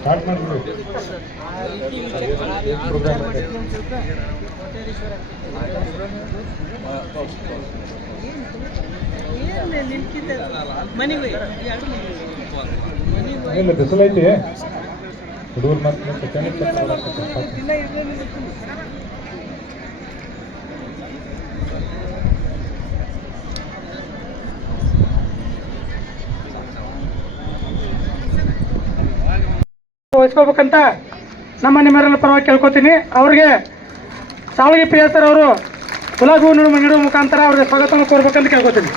Start ಮಾಡ್ಬಿಡು. ಬಿಸಿಲೈತಿ ಹುಡುಗರು ಮತ್ತೆ ವಹಿಸ್ಕೋಬೇಕಂತ ನಿಮ್ಮೆಲ್ಲ ಪರವಾಗಿ ಕೇಳ್ಕೊತೀನಿ. ಅವ್ರಿಗೆ ಸಾವಗಿ ಪ್ರಿಯ ಸರ್ ಅವರು ಗುಲಾಬಿ ಹೂ ನೀಡುವ ಮುಖಾಂತರ ಅವ್ರಿಗೆ ಸ್ವಾಗತವನ್ನು ಕೋರ್ಬೇಕಂತ ಕೇಳ್ಕೊತೀನಿ.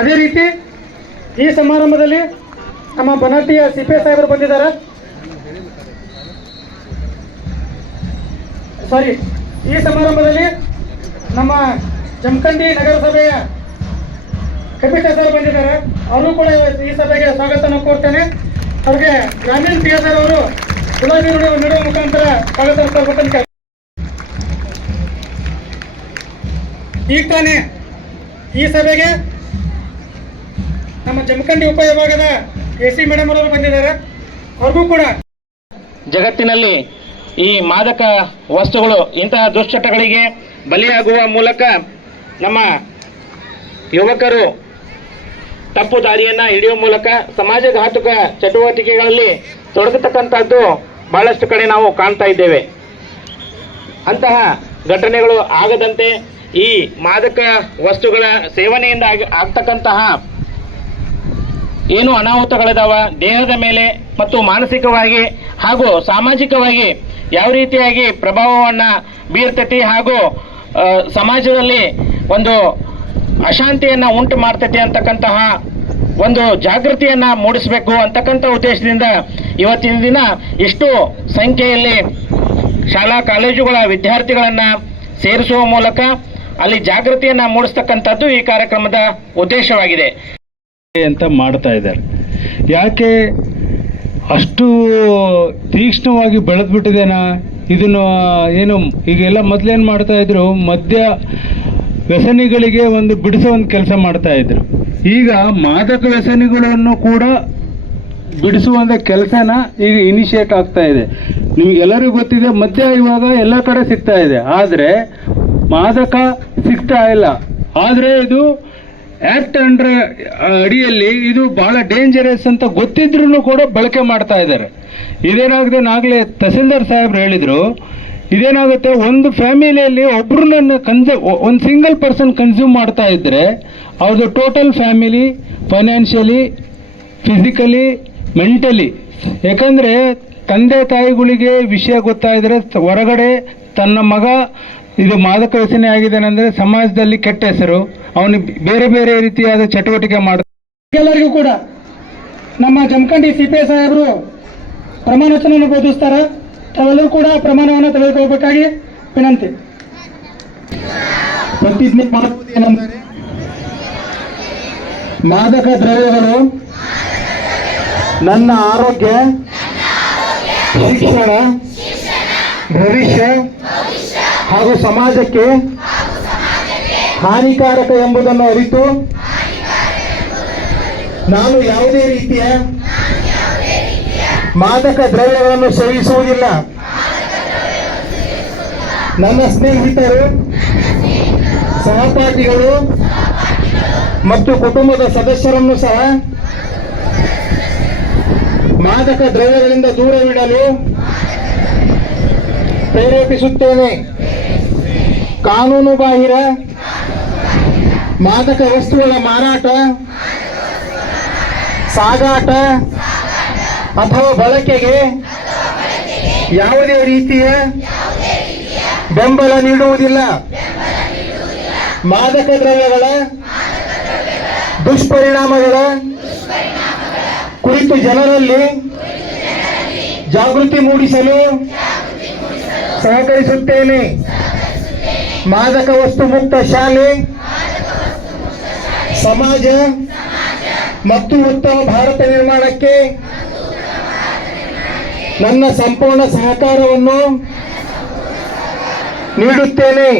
ಅದೇ ರೀತಿ ಈ ಸಮಾರಂಭದಲ್ಲಿ ನಮ್ಮ ಬನಾಟಿಯ ಸಿಪಿ ಸಾಹೇಬರು ಬಂದಿದ್ದಾರೆ. ಈ ಸಮಾರಂಭದಲ್ಲಿ ನಮ್ಮ ಜಮಖಂಡಿ ನಗರಸಭೆಯ ಕಮಿಷನರ್ ಸರ್ ಬಂದಿದ್ದಾರೆ. ಅವರು ಕೂಡ ಈ ಸಭೆಗೆ ಸ್ವಾಗತವನ್ನು ಕೋರ್ತೇನೆ. ಅವ್ರಿಗೆ ಗ್ರಾಮೀಣ ಪಿ ಎಸ್ ಅವರು ಗುಲಾಬಿ ನೀಡುವ ಮುಖಾಂತರ ಸ್ವಾಗತ ಕೋರ್ಬೇಕಂತ. ಈಗ ತಾನೇ ಈ ಸಭೆಗೆ ನಮ್ಮ ಜಮಖಂಡಿ ಉಪವಿಭಾಗದ ಎಸಿ ಮೇಡಮ್ ಅವರು ಬಂದಿದ್ದಾರೆ. ಅವ್ರಿಗೂ ಕೂಡ ಜಗತ್ತಿನಲ್ಲಿ ಈ ಮಾದಕ ವಸ್ತುಗಳು ಇಂತಹ ದುಶ್ಚಟಗಳಿಗೆ ಬಲಿಯಾಗುವ ಮೂಲಕ ನಮ್ಮ ಯುವಕರು ತಪ್ಪು ದಾರಿಯನ್ನು ಹಿಡಿಯುವ ಮೂಲಕ ಸಮಾಜಘಾತುಕ ಚಟುವಟಿಕೆಗಳಲ್ಲಿ ತೊಡಗತಕ್ಕಂಥದ್ದು ಬಹಳಷ್ಟು ಕಡೆ ನಾವು ಕಾಣ್ತಾ ಇದ್ದೇವೆ. ಅಂತಹ ಘಟನೆಗಳು ಆಗದಂತೆ ಈ ಮಾದಕ ವಸ್ತುಗಳ ಸೇವನೆಯಿಂದ ಆಗ್ತಕ್ಕಂತಹ ಏನು ಅನಾಹುತಗಳಿದಾವ ದೇಹದ ಮೇಲೆ ಮತ್ತು ಮಾನಸಿಕವಾಗಿ ಹಾಗೂ ಸಾಮಾಜಿಕವಾಗಿ ಯಾವ ರೀತಿಯಾಗಿ ಪ್ರಭಾವವನ್ನು ಬೀರ್ತೈತಿ ಹಾಗೂ ಸಮಾಜದಲ್ಲಿ ಒಂದು ಅಶಾಂತಿಯನ್ನು ಉಂಟು ಮಾಡ್ತೈತಿ ಅಂತಕ್ಕಂತಹ ಒಂದು ಜಾಗೃತಿಯನ್ನು ಮೂಡಿಸಬೇಕು ಅಂತಕ್ಕಂಥ ಉದ್ದೇಶದಿಂದ ಇವತ್ತಿನ ದಿನ ಇಷ್ಟು ಸಂಖ್ಯೆಯಲ್ಲಿ ಶಾಲಾ ಕಾಲೇಜುಗಳ ವಿದ್ಯಾರ್ಥಿಗಳನ್ನು ಸೇರಿಸುವ ಮೂಲಕ ಅಲ್ಲಿ ಜಾಗೃತಿಯನ್ನು ಮೂಡಿಸ್ತಕ್ಕಂಥದ್ದು ಈ ಕಾರ್ಯಕ್ರಮದ ಉದ್ದೇಶವಾಗಿದೆ ಅಂತ ಮಾಡ್ತಾ ಇದ್ದಾರೆ. ಯಾಕೆ ಅಷ್ಟು ತೀಕ್ಷ್ಣವಾಗಿ ಬೆಳೆದ್ಬಿಟ್ಟಿದೇನಾ ಇದನ್ನು? ಏನು ಈಗೆಲ್ಲ ಮೊದಲೇನು ಮಾಡ್ತಾ ಇದ್ರು, ಮದ್ಯ ವ್ಯಸನಿಗಳಿಗೆ ಒಂದು ಬಿಡಿಸೋ ಒಂದು ಕೆಲಸ ಮಾಡ್ತಾ ಇದ್ರು. ಈಗ ಮಾದಕ ವ್ಯಸನಿಗಳನ್ನು ಕೂಡ ಬಿಡಿಸುವಂಥ ಕೆಲಸನ ಈಗ ಇನಿಷಿಯೇಟ್ ಆಗ್ತಾ ಇದೆ. ನಿಮಗೆಲ್ಲರಿಗೂ ಗೊತ್ತಿದೆ, ಮದ್ಯ ಇವಾಗ ಎಲ್ಲ ಕಡೆ ಸಿಗ್ತಾ ಇದೆ, ಆದರೆ ಮಾದಕ ಸಿಗ್ತಾ ಇಲ್ಲ. ಆದರೆ ಇದು ಆ್ಯಕ್ಟ್ ಅಂಡರ್ ಅಡಿಯಲ್ಲಿ ಇದು ಭಾಳ ಡೇಂಜರಸ್ ಅಂತ ಗೊತ್ತಿದ್ರೂ ಕೂಡ ಬಳಕೆ ಮಾಡ್ತಾ ಇದ್ದಾರೆ. ಇದೇನಾಗಿದೆ, ನಾಗಲೇ ತಹಸೀಲ್ದಾರ್ ಸಾಹೇಬ್ರು ಹೇಳಿದರು, ಇದೇನಾಗುತ್ತೆ, ಒಂದು ಫ್ಯಾಮಿಲಿಯಲ್ಲಿ ಒಬ್ಬರನ್ನ ಒಂದು ಸಿಂಗಲ್ ಪರ್ಸನ್ ಕನ್ಸ್ಯೂಮ್ ಮಾಡ್ತಾ ಇದ್ದರೆ ಅವ್ರದ್ದು total family financially, physically, mentally, ಯಾಕಂದರೆ ತಂದೆ ತಾಯಿಗಳಿಗೆ ವಿಷಯ ಗೊತ್ತಾಯಿದ್ರೆ ಹೊರಗಡೆ ತನ್ನ ಮಗ ಇದು ಮಾದಕ ವ್ಯಸನಿ ಆಗಿದ್ದಾನೆ ಅಂದರೆ ಸಮಾಜದಲ್ಲಿ ಕೆಟ್ಟ ಹೆಸರು, ಅವನಿಗೆ ಬೇರೆ ಬೇರೆ ರೀತಿಯಾದ ಚಟುವಟಿಕೆ ಮಾಡ್ತಾರೆ. ಎಲ್ಲರಿಗೂ ಕೂಡ ನಮ್ಮ ಜಮಖಂಡಿ ಸಿಪಿ ಸಾಹೇಬರು ಪ್ರಮಾಣ ವಚನವನ್ನು ಬೋಧಿಸ್ತಾರೆ. ತಾವೆಲ್ಲರೂ ಕೂಡ ಪ್ರಮಾಣವನ್ನು ತೆಗೆದುಕೊಳ್ಳಬೇಕಾಗಿ ವಿನಂತಿ. ಪ್ರತಿಜ್ಞೆ ಮಾಡುವುದೇನೆಂದರೆ, ಮಾದಕ ದ್ರವ್ಯಗಳು ನನ್ನ ಆರೋಗ್ಯ, ಶಿಕ್ಷಣ, ಭವಿಷ್ಯ ಹಾಗೂ ಸಮಾಜಕ್ಕೆ ಹಾನಿಕಾರಕ ಎಂಬುದನ್ನು ಅರಿತು ನಾನು ಯಾವುದೇ ರೀತಿಯ ಮಾದಕ ದ್ರವ್ಯಗಳನ್ನು ಸೇವಿಸುವುದಿಲ್ಲ. ನನ್ನ ಸ್ನೇಹಿತರು, ಸಹಪಾಠಿಗಳು ಮತ್ತು ಕುಟುಂಬದ ಸದಸ್ಯರನ್ನು ಸಹ ಮಾದಕ ದ್ರವ್ಯಗಳಿಂದ ದೂರವಿಡಲು ಪ್ರೇರೇಪಿಸುತ್ತೇನೆ. ಕಾನೂನು ಬಾಹಿರ ಮಾದಕ ವಸ್ತುಗಳ ಮಾರಾಟ, ಸಾಗಾಟ ಅಥವಾ ಬಳಕೆಗೆ ಯಾವುದೇ ರೀತಿಯ ಬೆಂಬಲ ನೀಡುವುದಿಲ್ಲ. ಮಾದಕ ದ್ರವ್ಯಗಳ ದುಷ್ಪರಿಣಾಮಗಳ ಕುರಿತು ಜನರಲ್ಲಿ ಜಾಗೃತಿ ಮೂಡಿಸಲು ಸಹಕರಿಸುತ್ತೇನೆ. ಮಾದಕ ವಸ್ತು ಮುಕ್ತ ಶಾಲೆ, ಸಮಾಜ ಮತ್ತು ಉತ್ತಮ ಭಾರತ ನಿರ್ಮಾಣಕ್ಕೆ ನನ್ನ ಸಂಪೂರ್ಣ ಸಹಕಾರವನ್ನು ನೀಡುತ್ತೇನೆ.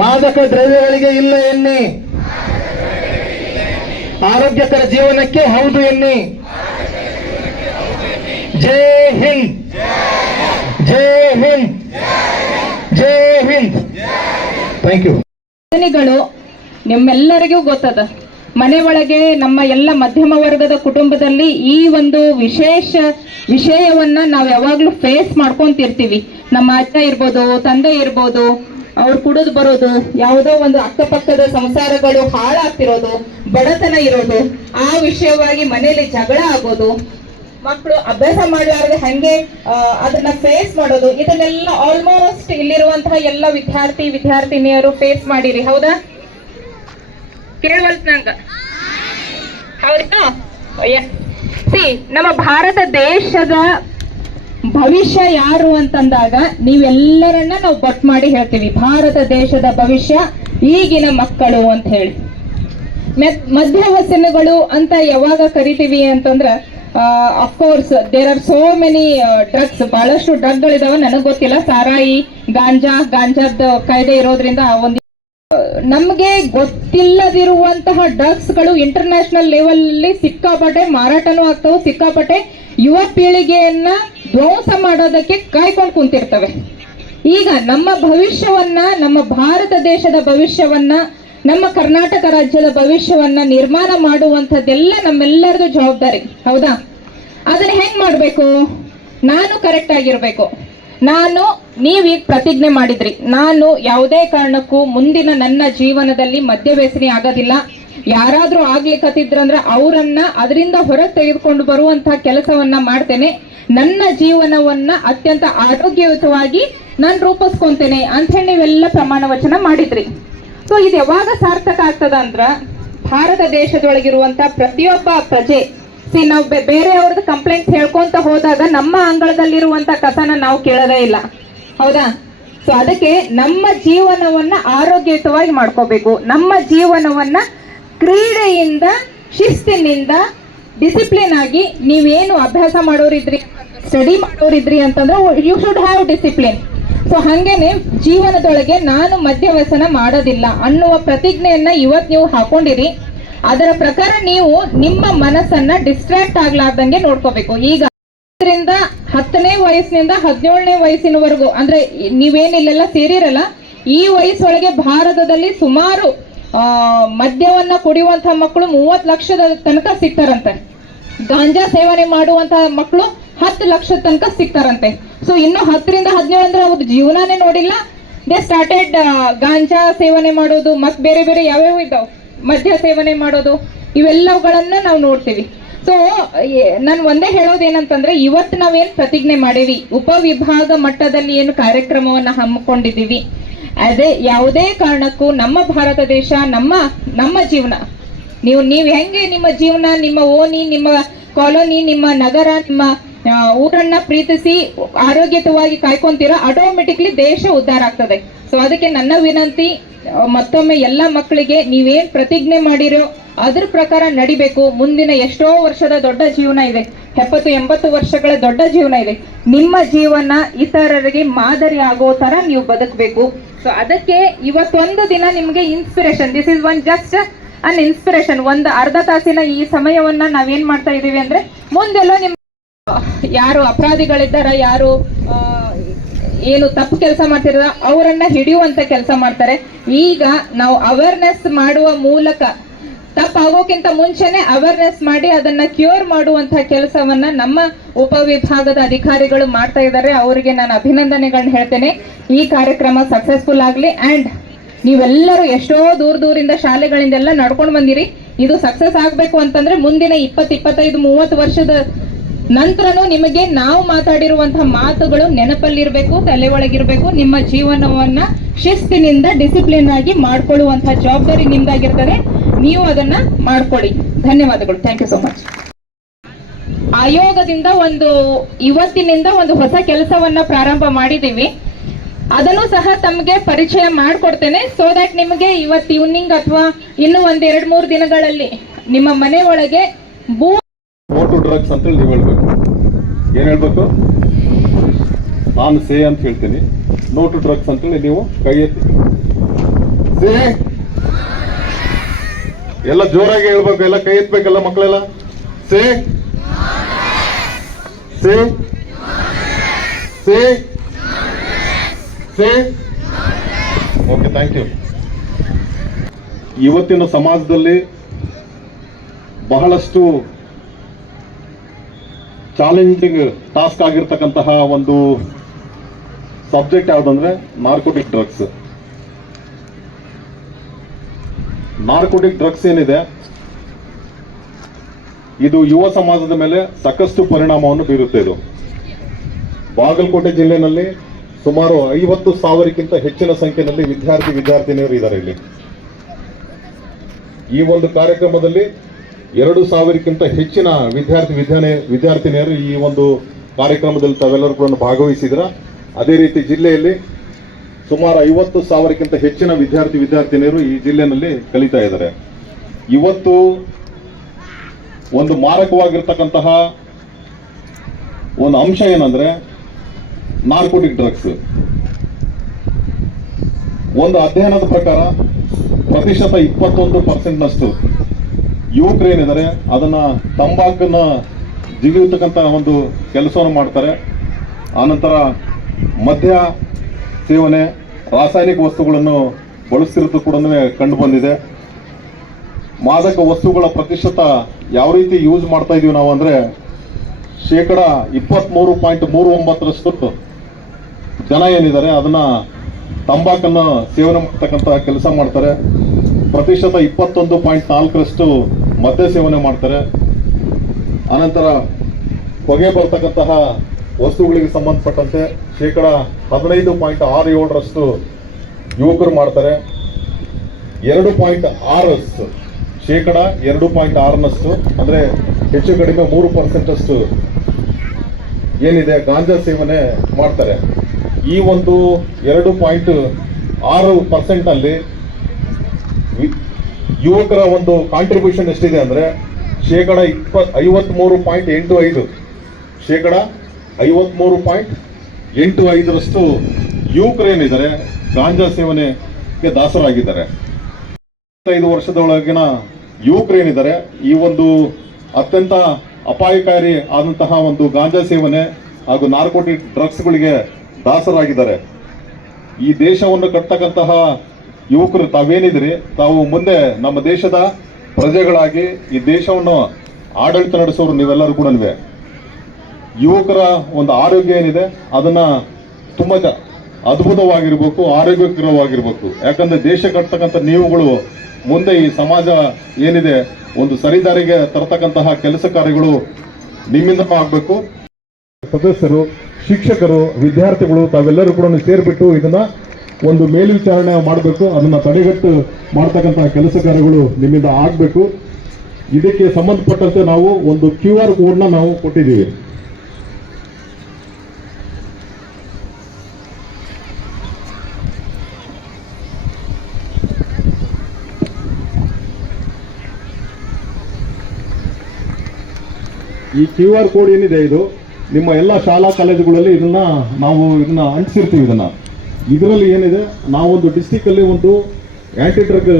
ಮಾದಕ ದ್ರವ್ಯಗಳಿಗೆ ಇಲ್ಲ ಎನ್ನಿ, ಆರೋಗ್ಯಕರ ಜೀವನಕ್ಕೆ ಹೌದು ಎನ್ನಿ. ಜೈ ಹಿಂದ್, ಜೈ ಹಿಂದ್, ಜೈ ಹಿಂದ್. Thank you. ಯೋಜನೆಗಳು ನಿಮ್ಮೆಲ್ಲರಿಗೂ ಗೊತ್ತದ. ಮನೆ ಒಳಗೆ ನಮ್ಮ ಎಲ್ಲ ಮಧ್ಯಮ ವರ್ಗದ ಕುಟುಂಬದಲ್ಲಿ ಈ ಒಂದು ವಿಶೇಷ ವಿಷಯವನ್ನ ನಾವು ಯಾವಾಗ್ಲೂ ಫೇಸ್ ಮಾಡ್ಕೊಂತಿರ್ತೀವಿ. ನಮ್ಮ ಅಜ್ಜ ಇರ್ಬೋದು, ತಂದೆ ಇರ್ಬೋದು, ಅವ್ರು ಕುಡಿದು ಬರೋದು, ಯಾವುದೋ ಒಂದು ಅಕ್ಕಪಕ್ಕದ ಸಂಸಾರಗಳು ಹಾಳಾಗ್ತಿರೋದು, ಬಡತನ ಇರೋದು, ಆ ವಿಷಯವಾಗಿ ಮನೆಯಲ್ಲಿ ಜಗಳ ಆಗೋದು, ಮಕ್ಕಳು ಅಭ್ಯಾಸ ಮಾಡಲಾರದೆ ಹಂಗೆ ಅದನ್ನ ಫೇಸ್ ಮಾಡೋದು, ಇದನ್ನೆಲ್ಲ ಆಲ್ಮೋಸ್ಟ್ ಇಲ್ಲಿರುವಂತಹ ಎಲ್ಲ ವಿದ್ಯಾರ್ಥಿನಿಯರು ಫೇಸ್ ಮಾಡಿರಿ. ಹೌದಾ? ಕೇಳವಲ್ತ್ ನಂಗ? ಹೌದಾ? ನಮ್ಮ ಭಾರತ ದೇಶದ ಭವಿಷ್ಯ ಯಾರು ಅಂತಂದಾಗ ನೀವೆಲ್ಲರನ್ನ ನಾವು ಬಟ್ ಮಾಡಿ ಹೇಳ್ತೀವಿ, ಭಾರತ ದೇಶದ ಭವಿಷ್ಯ ಈಗಿನ ಮಕ್ಕಳು ಅಂತ ಹೇಳಿ. ಮಧ್ಯವಸನಗಳು ಅಂತ ಯಾವಾಗ ಕರಿತೀವಿ ಅಂತಂದ್ರ of course there are so many drugs. ಬಹಳಷ್ಟು ಡ್ರಗ್ಗಳಿದಾವ, ನನಗೆ ಗೊತ್ತಿಲ್ಲ. ಸಾರಾಯಿ, ಗಾಂಜಾದ ಕಾಯ್ದೆ ಇರೋದ್ರಿಂದ ಒಂದು ನಮ್ಗೆ ಗೊತ್ತಿಲ್ಲದಿರುವಂತಹ ಡ್ರಗ್ಸ್ ಗಳು ಇಂಟರ್ನ್ಯಾಷನಲ್ ಲೆವೆಲ್ ಅಲ್ಲಿ ಸಿಕ್ಕಾಪಟ್ಟೆ ಮಾರಾಟನೂ ಆಗ್ತಾವೆ, ಸಿಕ್ಕಾಪಟ್ಟೆ ಯುವ ಪೀಳಿಗೆಯನ್ನ ಧ್ವಂಸ ಮಾಡೋದಕ್ಕೆ ಕಾಯ್ಕೊಂಡು ಕುಂತಿರ್ತವೆ. ಈಗ ನಮ್ಮ ಭವಿಷ್ಯವನ್ನ, ನಮ್ಮ ಭಾರತ ದೇಶದ ಭವಿಷ್ಯವನ್ನ, ನಮ್ಮ ಕರ್ನಾಟಕ ರಾಜ್ಯದ ಭವಿಷ್ಯವನ್ನ ನಿರ್ಮಾಣ ಮಾಡುವಂಥದ್ದೆಲ್ಲ ನಮ್ಮೆಲ್ಲರದು ಜವಾಬ್ದಾರಿ. ಹೌದಾ? ಅದನ್ನ ಹೆಂಗ್ ಮಾಡ್ಬೇಕು? ನಾನು ಕರೆಕ್ಟ್ ಆಗಿರ್ಬೇಕು. ನೀವೀಗ ಪ್ರತಿಜ್ಞೆ ಮಾಡಿದ್ರಿ, ನಾನು ಯಾವುದೇ ಕಾರಣಕ್ಕೂ ಮುಂದಿನ ನನ್ನ ಜೀವನದಲ್ಲಿ ಮದ್ಯವ್ಯಸನಿ ಆಗೋದಿಲ್ಲ. ಯಾರಾದ್ರೂ ಆಗ್ಲಿಕ್ಕತ್ತಿದ್ರಂದ್ರೆ ಅವರನ್ನ ಅದರಿಂದ ಹೊರಗೆ ತೆಗೆದುಕೊಂಡು ಬರುವಂತಹ ಕೆಲಸವನ್ನ ಮಾಡ್ತೇನೆ. ನನ್ನ ಜೀವನವನ್ನ ಅತ್ಯಂತ ಆರೋಗ್ಯಯುತವಾಗಿ ನಾನು ರೂಪಿಸ್ಕೊಂತೇನೆ ಅಂತ ಹೇಳಿ ನೀವೆಲ್ಲ ಪ್ರಮಾಣ ವಚನ ಮಾಡಿದ್ರಿ. ಸೊ ಇದು ಯಾವಾಗ ಸಾರ್ಥಕ ಆಗ್ತದ ಅಂದ್ರ, ಭಾರತ ದೇಶದೊಳಗಿರುವಂತ ಪ್ರತಿಯೊಬ್ಬ ಪ್ರಜೆ, ನಾವು ಬೇರೆಯವ್ರದ್ದು ಕಂಪ್ಲೇಂಟ್ಸ್ ಹೇಳ್ಕೊಂತ ಹೋದಾಗ ನಮ್ಮ ಅಂಗಳದಲ್ಲಿರುವಂತ ಕಸನ ನಾವು ಕೇಳೋದೇ ಇಲ್ಲ. ಹೌದಾ? ಸೊ ಅದಕ್ಕೆ ನಮ್ಮ ಜೀವನವನ್ನ ಆರೋಗ್ಯಯುತವಾಗಿ ಮಾಡ್ಕೋಬೇಕು. ನಮ್ಮ ಜೀವನವನ್ನ ಕ್ರೀಡೆಯಿಂದ, ಶಿಸ್ತಿನಿಂದ, ಡಿಸಿಪ್ಲಿನ್ ಆಗಿ, ನೀವೇನು ಅಭ್ಯಾಸ ಮಾಡೋರಿದ್ರಿ, ಸ್ಟಡಿ ಮಾಡೋರಿದ್ರಿ ಅಂತಂದ್ರೆ you should have discipline. So ಹಂಗೇನೆ ಜೀವನದೊಳಗೆ ನಾನು ಮದ್ಯವ್ಯಸನ ಮಾಡೋದಿಲ್ಲ ಅನ್ನುವ ಪ್ರತಿಜ್ಞೆಯನ್ನ ಇವತ್ತು ನೀವು ಹಾಕೊಂಡಿರಿ. ಅದರ ಪ್ರಕಾರ ನೀವು ನಿಮ್ಮ ಮನಸ್ಸನ್ನ ಡಿಸ್ಟ್ರಾಕ್ಟ್ ಆಗ್ಲಾರ್ದಂಗೆ ನೋಡ್ಕೋಬೇಕು. ಈಗ 10ನೇ ವಯಸ್ಸಿನಿಂದ 17ನೇ ವಯಸ್ಸಿನವರೆಗೂ, ಅಂದ್ರೆ ನೀವೇನಿಲ್ಲೆಲ್ಲ ಸೇರಿರಲ್ಲ, ಈ ವಯಸ್ಸೊಳಗೆ ಭಾರತದಲ್ಲಿ ಸುಮಾರು ಮದ್ಯವನ್ನ ಕುಡಿಯುವಂತಹ ಮಕ್ಕಳು 30 ಲಕ್ಷದ ತನಕ ಸಿಗ್ತಾರಂತೆ. ಗಾಂಜಾ ಸೇವನೆ ಮಾಡುವಂತಹ ಮಕ್ಕಳು 10 ಲಕ್ಷದ ತನಕ ಸಿಗ್ತಾರಂತೆ. ಸೊ ಇನ್ನು 10ರಿಂದ 17 ಅಂದ್ರೆ ಅವ್ರ ಜೀವನಾನೇ ನೋಡಿಲ್ಲ, ದೇ ಸ್ಟಾರ್ಟೆಡ್ ಗಾಂಜಾ ಸೇವನೆ ಮಾಡೋದು, ಮತ್ ಬೇರೆ ಬೇರೆ ಯಾವ್ಯಾವ ಇದ್ದಾವ್, ಮದ್ಯ ಸೇವನೆ ಮಾಡೋದು, ಇವೆಲ್ಲವುಗಳನ್ನ ನಾವು ನೋಡ್ತೀವಿ. ಸೊ ನಾನು ಒಂದೇ ಹೇಳೋದೇನಂತಂದ್ರೆ, ಇವತ್ತು ನಾವೇನ್ ಪ್ರತಿಜ್ಞೆ ಮಾಡೀವಿ, ಉಪವಿಭಾಗ ಮಟ್ಟದಲ್ಲಿ ಏನು ಕಾರ್ಯಕ್ರಮವನ್ನ ಹಮ್ಮಿಕೊಂಡಿದ್ದೀವಿ, ಅದೇ ಯಾವುದೇ ಕಾರಣಕ್ಕೂ ನಮ್ಮ ಭಾರತ ದೇಶ, ನಮ್ಮ ಜೀವನ, ನೀವು ಹೆಂಗೆ ನಿಮ್ಮ ಜೀವನ, ನಿಮ್ಮ ಓಣಿ, ನಿಮ್ಮ ಕಾಲೋನಿ, ನಿಮ್ಮ ನಗರ, ನಿಮ್ಮ ಊರನ್ನ ಪ್ರೀತಿಸಿ ಆರೋಗ್ಯಯುತವಾಗಿ ಕಾಯ್ಕೊಂತೀರೋ, ಆಟೋಮೆಟಿಕ್ಲಿ ದೇಶ ಉದ್ಧಾರ ಆಗ್ತದೆ. ಸೊ ಅದಕ್ಕೆ ನನ್ನ ವಿನಂತಿ ಮತ್ತೊಮ್ಮೆ ಎಲ್ಲ ಮಕ್ಕಳಿಗೆ, ನೀವೇನ್ ಪ್ರತಿಜ್ಞೆ ಮಾಡಿರೋ ಅದ್ರ ಪ್ರಕಾರ ನಡಿಬೇಕು. ಮುಂದಿನ ಎಷ್ಟೋ ವರ್ಷದ ದೊಡ್ಡ ಜೀವನ ಇದೆ, 70-80 ವರ್ಷಗಳ ದೊಡ್ಡ ಜೀವನ ಇದೆ. ನಿಮ್ಮ ಜೀವನ ಇತರರಿಗೆ ಮಾದರಿ ಆಗೋ ತರ ನೀವು ಬದುಕಬೇಕು. ಸೊ ಅದಕ್ಕೆ ಇವತ್ತೊಂದು ದಿನ ನಿಮ್ಗೆ inspiration, this is one just an inspiration. ಒಂದು ಅರ್ಧ ತಾಸಿನ ಈ ಸಮಯವನ್ನ ನಾವೇನ್ ಮಾಡ್ತಾ ಇದೀವಿ ಅಂದ್ರೆ, ಮುಂದೆಲ್ಲ ನಿಮ್ ಯಾರು ಅಪರಾಧಿಗಳಿದ್ದಾರ, ಯಾರು ಏನು ತಪ್ಪು ಕೆಲಸ ಮಾಡ್ತಿರ ಅವರನ್ನ ಹಿಡಿಯುವಂತ ಕೆಲಸ ಮಾಡ್ತಾರೆ. ಈಗ ನಾವು ಅವೇರ್ನೆಸ್ ಮಾಡುವ ಮೂಲಕ, ತಪ್ಪಾಗೋಕ್ಕಿಂತ ಮುಂಚೆನೆ ಅವೇರ್ನೆಸ್ ಮಾಡಿ ಅದನ್ನ ಕ್ಯೂರ್ ಮಾಡುವಂತಹ ಕೆಲಸವನ್ನ ನಮ್ಮ ಉಪವಿಭಾಗದ ಅಧಿಕಾರಿಗಳು ಮಾಡ್ತಾ ಇದ್ದಾರೆ. ಅವರಿಗೆ ನಾನು ಅಭಿನಂದನೆಗಳನ್ನ ಹೇಳ್ತೇನೆ. ಈ ಕಾರ್ಯಕ್ರಮ ಸಕ್ಸಸ್ಫುಲ್ ಆಗ್ಲಿ. ಅಂಡ್ ನೀವೆಲ್ಲರೂ ಎಷ್ಟೋ ದೂರದಿಂದ ಶಾಲೆಗಳಿಂದೆಲ್ಲ ನಡ್ಕೊಂಡು ಬಂದಿರಿ. ಇದು ಸಕ್ಸಸ್ ಆಗ್ಬೇಕು ಅಂತಂದ್ರೆ ಮುಂದಿನ 20-25-30 ವರ್ಷದ ನಂತರನೂ ನಿಮಗೆ ನಾವು ಮಾತಾಡಿರುವಂತಹ ಮಾತುಗಳು ನೆನಪಲ್ಲಿರ್ಬೇಕು, ತಲೆ ಒಳಗಿರ್ಬೇಕು. ನಿಮ್ಮ ಜೀವನವನ್ನ ಶಿಸ್ತಿನಿಂದ ಡಿಸಿಪ್ಲಿನ್ ಆಗಿ ಮಾಡ್ಕೊಳ್ಳುವಂತಹ ಜವಾಬ್ದಾರಿ ನಿಮ್ದಾಗಿರ್ತದೆ. ನೀವು ಅದನ್ನ ಮಾಡ್ಕೊಳ್ಳಿ. ಧನ್ಯವಾದಗಳು. Thank you so much. ಆಯೋಗದಿಂದ ಇವತ್ತಿನಿಂದ ಒಂದು ಹೊಸ ಕೆಲಸವನ್ನ ಪ್ರಾರಂಭ ಮಾಡಿದೀವಿ. ಅದನ್ನು ಸಹ ತಮಗೆ ಪರಿಚಯ ಮಾಡಿಕೊಡ್ತೇನೆ. ಸೋ ದಟ್ ನಿಮಗೆ ಇವತ್ತು ಈವ್ನಿಂಗ್ ಅಥವಾ ಇನ್ನು 1-2-3 ದಿನಗಳಲ್ಲಿ ನಿಮ್ಮ ಮನೆ ಒಳಗೆ ನೋ ಟು ಡ್ರಗ್ಸ್ ಅಂತ ನೀವು ಹೇಳ್ಬೇಕು. ಏನ್ ಹೇಳ್ಬೇಕು? ನಾನು ಸೇ ಅಂತ ಹೇಳ್ತೀನಿ, ನೋ ಟು ಡ್ರಗ್ಸ್ ಅಂತೇಳಿ ನೀವು ಕೈ ಎತ್ತಿ ಸೇ. ಎಲ್ಲ ಜೋರಾಗಿ ಹೇಳ್ಬೇಕು, ಎಲ್ಲ ಕೈ ಎತ್ತಬೇಕಲ್ಲ ಮಕ್ಕಳೆಲ್ಲ. Say say say say. Okay, thank you. ಇವತ್ತಿನ ಸಮಾಜದಲ್ಲಿ ಬಹಳಷ್ಟು ಚಾಲೆಂಜಿಂಗ್ ಟಾಸ್ಕ್ ಆಗಿರ್ತಕ್ಕಂತಹ ಒಂದು ಸಬ್ಜೆಕ್ಟ್ ಯಾವುದಂದ್ರೆ ನಾರ್ಕೋಟಿಕ್ ಡ್ರಗ್ಸ್. ನಾರ್ಕೋಟಿಕ್ ಡ್ರಗ್ಸ್ ಏನಿದೆ, ಇದು ಯುವ ಸಮಾಜದ ಮೇಲೆ ಸಾಕಷ್ಟು ಪರಿಣಾಮವನ್ನು ಬೀರುತ್ತೆ. ಇದು ಬಾಗಲಕೋಟೆ ಜಿಲ್ಲೆಯಲ್ಲಿ ಸುಮಾರು 50,000ಕ್ಕಿಂತ ಹೆಚ್ಚಿನ ಸಂಖ್ಯೆಯಲ್ಲಿ ವಿದ್ಯಾರ್ಥಿನಿಯರು ಇದ್ದಾರೆ. ಇಲ್ಲಿ ಈ ಒಂದು ಕಾರ್ಯಕ್ರಮದಲ್ಲಿ 2,000ಕ್ಕಿಂತ ಹೆಚ್ಚಿನ ವಿದ್ಯಾರ್ಥಿನಿಯರು ಈ ಒಂದು ಕಾರ್ಯಕ್ರಮದಲ್ಲಿ ತಾವೆಲ್ಲರೂ ಕೂಡ ಭಾಗವಹಿಸಿದ್ರ. ಅದೇ ರೀತಿ ಜಿಲ್ಲೆಯಲ್ಲಿ ಸುಮಾರು 50,000ಕ್ಕಿಂತ ಹೆಚ್ಚಿನ ವಿದ್ಯಾರ್ಥಿನಿಯರು ಈ ಜಿಲ್ಲೆಯಲ್ಲಿ ಕಲಿತಾ ಇದ್ದಾರೆ. ಇವತ್ತು ಒಂದು ಮಾರಕವಾಗಿರ್ತಕ್ಕಂತಹ ಒಂದು ಅಂಶ ಏನಂದ್ರೆ ನಾರ್ಕೋಟಿಕ್ ಡ್ರಗ್ಸ್. ಒಂದು ಅಧ್ಯಯನದ ಪ್ರಕಾರ ಪ್ರತಿಶತ 21% ಯುವಕರು ಏನಿದ್ದಾರೆ ಅದನ್ನ ತಂಬಾಕನ್ನ ಜಿಗಿಯತಕ್ಕಂಥ ಒಂದು ಕೆಲಸವನ್ನು ಮಾಡ್ತಾರೆ. ಆನಂತರ ಮದ್ಯ ಸೇವನೆ, ರಾಸಾಯನಿಕ ವಸ್ತುಗಳನ್ನು ಬಳಸ್ತಿರೋದು ಕೂಡ ಕಂಡು ಬಂದಿದೆ. ಮಾದಕ ವಸ್ತುಗಳ ಪ್ರತಿಶತ ಯಾವ ರೀತಿ ಯೂಸ್ ಮಾಡ್ತಾ ಇದೀವಿ ನಾವು ಅಂದ್ರೆ 23.39% ಜನ ಏನಿದ್ದಾರೆ ಅದನ್ನ ತಂಬಾಕನ್ನ ಸೇವನೆ ಮಾಡ್ತಕ್ಕಂಥ ಕೆಲಸ ಮಾಡ್ತಾರೆ. ಪ್ರತಿಶತ 21.4% ಮದ್ಯ ಸೇವನೆ ಮಾಡ್ತಾರೆ. ಅನಂತರ ಹೊಗೆ ಬರ್ತಕ್ಕಂತಹ ವಸ್ತುಗಳಿಗೆ ಸಂಬಂಧಪಟ್ಟಂತೆ 15.67% ಯುವಕರು ಮಾಡ್ತಾರೆ. 2.6% ಅಂದ್ರೆ ಹೆಚ್ಚು ಕಡಿಮೆ 3% ಏನಿದೆ ಗಾಂಜಾ ಸೇವನೆ ಮಾಡ್ತಾರೆ. ಈ ಒಂದು 2.6% ಅಲ್ಲಿ ಯುವಕರ ಒಂದು ಕಾಂಟ್ರಿಬ್ಯೂಷನ್ ಎಷ್ಟಿದೆ ಅಂದ್ರೆ 53.85%. 53.85% ಯುವಕರೇನಿದ್ದಾರೆ ಗಾಂಜಾ ಸೇವನೆಗೆ ದಾಸರಾಗಿದ್ದಾರೆ. 25 ವರ್ಷದೊಳಗಿನ ಯುವಕರೇನಿದ್ದಾರೆ ಈ ಒಂದು ಅತ್ಯಂತ ಅಪಾಯಕಾರಿ ಆದಂತಹ ಒಂದು ಗಾಂಜಾ ಸೇವನೆ ಹಾಗೂ ನಾರ್ಕೋಟಿಕ್ ಡ್ರಗ್ಸ್ಗಳಿಗೆ ದಾಸರಾಗಿದ್ದಾರೆ. ಈ ದೇಶವನ್ನು ಕಟ್ಟತಕ್ಕಂತಹ ಯುವಕರು ತಾವೇನಿದ್ರಿ, ತಾವು ಮುಂದೆ ನಮ್ಮ ದೇಶದ ಪ್ರಜೆಗಳಾಗಿ ಈ ದೇಶವನ್ನು ಆಡಳಿತ ನಡೆಸೋರು ನೀವೆಲ್ಲರೂ ಕೂಡ. ಯುವಕರ ಒಂದು ಆರೋಗ್ಯ ಏನಿದೆ ಅದನ್ನ ತುಂಬಾ ಅದ್ಭುತವಾಗಿರ್ಬೇಕು, ಆರೋಗ್ಯಕರವಾಗಿರ್ಬೇಕು. ಯಾಕಂದ್ರೆ ದೇಶ ಕಟ್ಟತಕ್ಕಂಥ ನೀವುಗಳು ಮುಂದೆ ಈ ಸಮಾಜ ಏನಿದೆ ಒಂದು ಸರಿದಾರಿಗೆ ತರತಕ್ಕಂತಹ ಕೆಲಸ ಕಾರ್ಯಗಳು ನಿಮ್ಮಿಂದ ಆಗಬೇಕು. ಸದಸ್ಯರು, ಶಿಕ್ಷಕರು, ವಿದ್ಯಾರ್ಥಿಗಳು ತಾವೆಲ್ಲರೂ ಕೂಡ ಸೇರ್ಬಿಟ್ಟು ಇದನ್ನ ಒಂದು ಮೇಲ್ವಿಚಾರಣೆ ಮಾಡಬೇಕು. ಅದನ್ನ ತಡೆಗಟ್ಟು ಮಾಡ್ತಕ್ಕಂತಹ ಕೆಲಸ ಕಾರ್ಯಗಳು ನಿಮ್ಮಿಂದ ಆಗಬೇಕು. ಇದಕ್ಕೆ ಸಂಬಂಧಪಟ್ಟಂತೆ ನಾವು ಒಂದು QR ಕೋಡ್ನ ನಾವು ಕೊಟ್ಟಿದ್ದೀವಿ. ಈ QR ಕೋಡ್ ಏನಿದೆ ಇದು ನಿಮ್ಮ ಎಲ್ಲ ಶಾಲಾ ಕಾಲೇಜುಗಳಲ್ಲಿ ನಾವು ಇದನ್ನ ಅಂಟಿಸಿರ್ತೀವಿ. ಇದರಲ್ಲಿ ಏನಿದೆ, ನಾವೊಂದು ಡಿಸ್ಟಿಕ್ ಅಲ್ಲಿ ಒಂದು ಆಂಟಿ ಡ್ರಗ್